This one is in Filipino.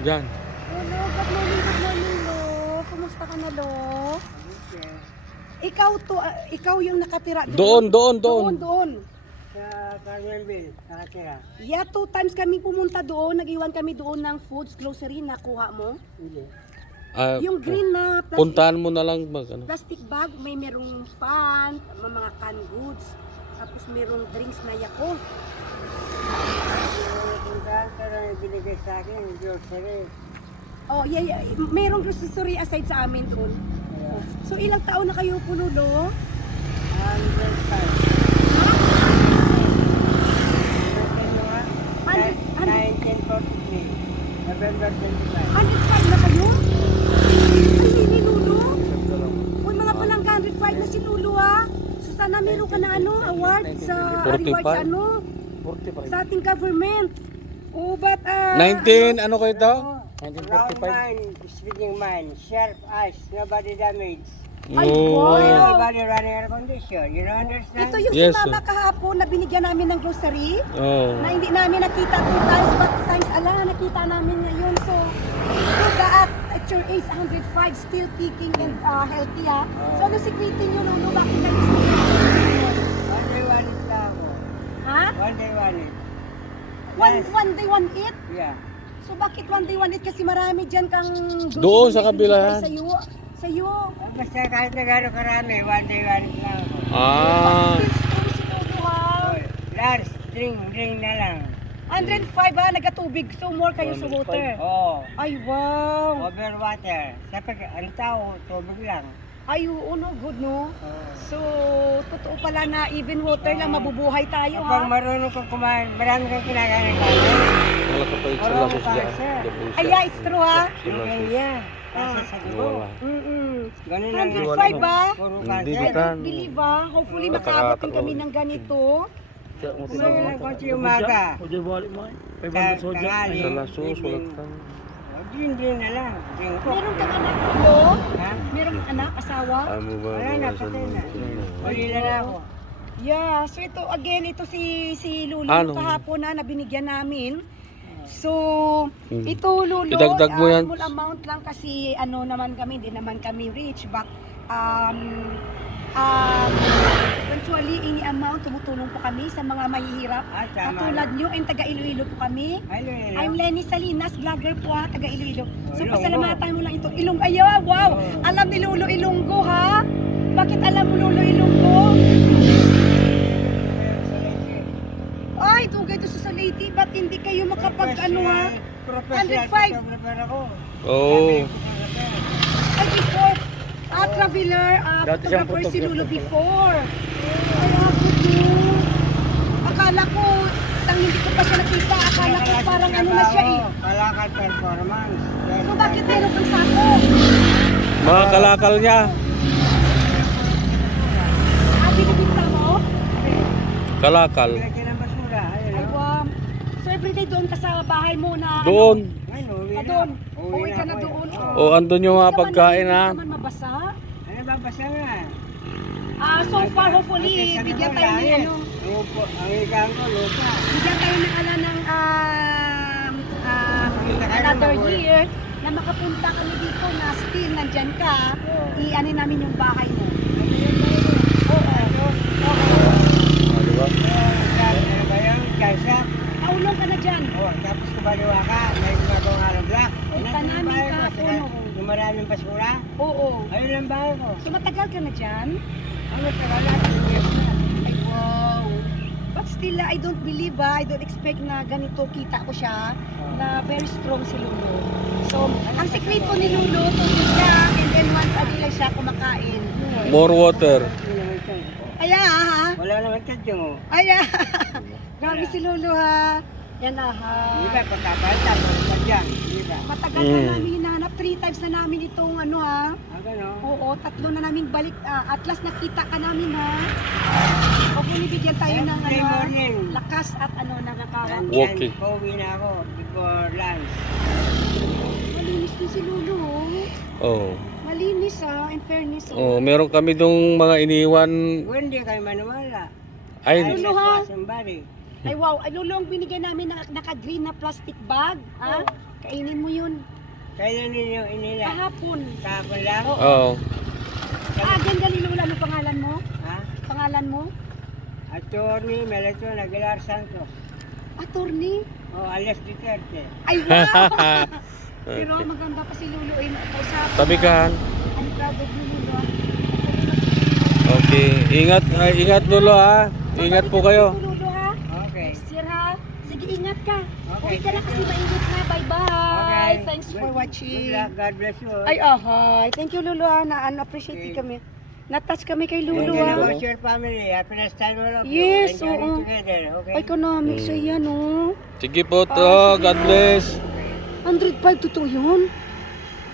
Diyan. Hello, good morning, Lo. Kumusta ka na, Lo? Ikaw yung nakatira doon? Doon. Sa Carmenville, nakatira. Yeah, 2 times kami pumunta doon. Nag-iwan kami doon ng foods, grocery. Nakuha mo? Hindi. Yung green na Puntahan mo na lang plastic bag, may merong pan, mga canned goods. Tapos merong drinks na Yakult. Yung puntahan ka na binigay sa akin, yung grocery. Oh, yeah. Merong grocery aside sa amin doon. So, ilang taon na kayo po, Lolo? 1943, November 25. 105 na kayo? Ay, hindi, Lolo. Uy, mga palangga, 105 na si Lolo, ah. So, sana meron ka na award sa 45. reward sa sa ating government. Oh, but, 19, ano kayo ito? Round mind, speaking mind, sharp eyes, nobody damaged. Ay, Oh. wow. Nobody running air condition, you know, understand? Ito yung Yes, si Mama kahapon na binigyan namin ng grocery. Oh. Na hindi namin nakita 2 times, but times nakita namin ngayon. So, at your age, 105, still kicking and healthy, ha? So, ano sikretin nyo, Lolo? Bakit kayo still? One day one it lang ako. Ha? One day one it. One day, one eat? Yeah. So, bakit one day, one eat? Kasi marami dyan kang Doon sa kabilaan. Sa'yo. Basta kahit na gano'ng karami, one day one it lang ako. Ah. Still strong si Lolo, ha? Lunch, drink na lang. 105, ha? Nagkatubig. So, more kayo sa water. Oo. Ay, wow. Over water. Kapag ang tao, tubig lang. Ay, oo, no? Good, no? Oo. So, totoo pala na even water lang mabubuhay tayo, Kapag ha? marunong kang kumain, marami kang kinakain ng kain. Wala ka pa yung Wala salabos ka, dyan. sir. Ay, yeah, it's true, ha? Yan. Kasi sa dugo. Wala. Ganun lang. 105 ba? Puro Hindi I cancer. ka. don't believe, ha? Hopefully, makaabot din kami ng ganito. Kumain lang konti umaga. Tanghali. Sa lasos, wala ka. Din na lang. Drink ko. Meron kang anak, Lo? Ha? Meron kang anak, asawa? Ano ba? Wala na, patay na. Huli na lang ako. Yeah, so ito again, ito si Lulu Ano? kahapon na binigyan namin. So, ito Lulu, Idagdag mo yan. small amount lang kasi ano naman kami, hindi naman kami rich, but eventually any amount tumutulong po kami sa mga mahihirap. Tama. Katulad nyo, and taga Iloilo po kami. I'm Lenny Salinas, vlogger po ha, taga Iloilo. So Ilonggo. pasalamatan mo lang ito. Wow! Alam ni Lolo Ilonggo ha? Bakit alam mo Lolo Ilonggo? Ay, dugay to sa Lady, ba't hindi kayo makapag ano ha? 105. Oh. Ay, before, traveler, photographer si Lolo before. Kaya good no. Akala ko, hindi ko pa siya nakita, akala ko parang ano na siya eh. Kalakal performance. So bakit meron kang sako? Mga kalakal niya. Binibinta mo? Kalakal. Lagyan ng basura. Ayun, Ay, oh. wow. So everyday doon ka sa bahay mo na Doon. Ayun, uwi Ano? na. Doon. Uwi ka na ako, doon. eh. O, andun yung mga pagkain ha. Hindi naman mabasa. Ano ba basa nga? So far, hopefully, bigyan tayo ng ano. Ang ikaan ko, lupa. Bigyan tayo ng ala ng another year na makapunta kami dito na still nandyan ka. I-ano namin yung bahay mo. Oo. Diba? Ano ba yan? Kaysa? Naulong ka na dyan. Tapos kumaliwa ka, may gumagawa ng block. Punta namin ka, puno. Yung maraming basura. Oo. Ayun ang bahay ko. So matagal ka na dyan? Ano tagal natin? Ay, wow. But still, I don't believe, I don't expect na ganito kita ko siya, na very strong si Lulu. So, ang sekreto ni Lulu, tubig siya, and then once a day lang siya kumakain. More water. Kaya, ha? Wala naman tadyong mo. Ay, grabe si Lulu, ha? Yan na, ha? Di ba, pagkapalta, tadyang. Di ba? Matagal na namin hinahanap, 3 times na namin itong ano, ha? Gano'n. Oo, 3 na namin balik, at last nakita ka namin, ha? Hopefully, bigyan tayo ng Every ano, morning. lakas at ano, nakakawag. Walking. Pauwi na ako before lunch. Malinis din si Lulu, Oh. Malinis in fairness. Oh, meron kami dong mga iniwan. Kung hindi kayo maniwala. Ay, Ano, ha? Somebody. Ay wow, ay lulong binigyan namin ng naka-green na plastic bag. Ha? Oo. Kainin mo yun. Kailan ninyo inila? Kahapon. Tapon lang? Oo. Oo. Ganda ni Lula. Ano pangalan mo? Ha? Pangalan mo? Attorney Melchor Aguilar Santos. Attorney. Oh, alias Duterte. Ay wow! Pero maganda pa si Lulu. Eh, kausapin mo. Tabikan. I'm proud of you, Lulu. Okay. Ingat, ingat Lolo ha. Ingat po kayo. Lulu, ha? Okay. Next year, ha? Sige, ingat ka. Okay, Uwi ka na thank kasi you. mainit na. Bye-bye. Okay. Thanks for Good watching. luck. God bless you. Ay, hi. Thank you, Lulu, ha. Appreciate Okay. kami. Na-touch kami kay Thank Lulu, you ha. about your family. Happiness time all of you. Yes, Enjoy oo. together. Okay? Ay, economics. Ayan, oh. Sige po to. God bless. 105, totoo yun.